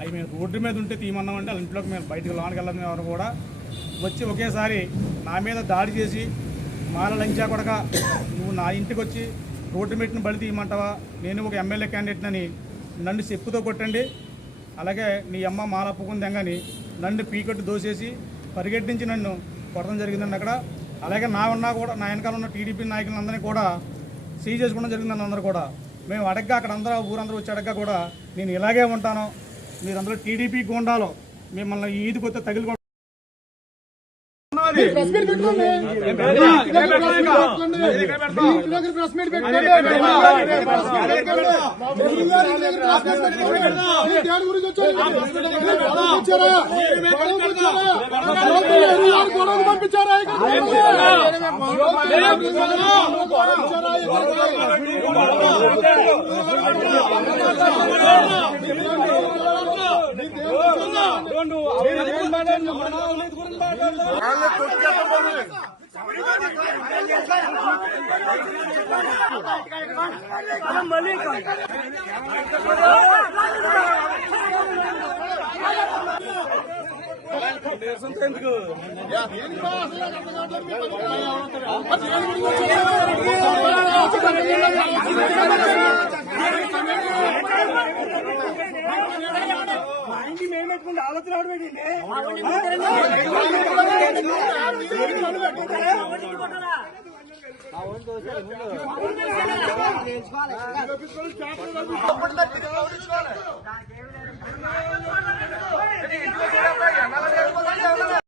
అవి మేము రోడ్డు మీద ఉంటే తీయమన్నామంటే వాళ్ళ ఇంట్లోకి మేము బయటకు లోనికి వెళ్ళని వారు కూడా వచ్చి ఒకేసారి నా మీద దాడి చేసి మాల లంచా కొడక నువ్వు నా ఇంటికి వచ్చి రోడ్డు మెట్టిన బలి తీయమంటావా, నేను ఒక ఎమ్మెల్యే క్యాండిడేట్నని నన్ను చెప్పుతో కొట్టండి, అలాగే నీ అమ్మ మాల ఒప్పుకుంది కానీ నన్ను పీకట్టు దోసేసి పరిగెట్టించి నన్ను కొట్టడం జరిగిందండి అక్కడ. అలాగే నా వెనకాల ఉన్న టీడీపీ నాయకులందరినీ కూడా సీజ్ చేసుకోవడం జరిగిందండి. అందరూ కూడా మేము అడగ్గా అక్కడ ఊరందరూ వచ్చి అడగ్గా కూడా నేను ఇలాగే ఉంటాను, మీరందరూ టీడీపీ గూండాలో మిమ్మల్ని ఈది కొత్త తగిలి ఆలోచన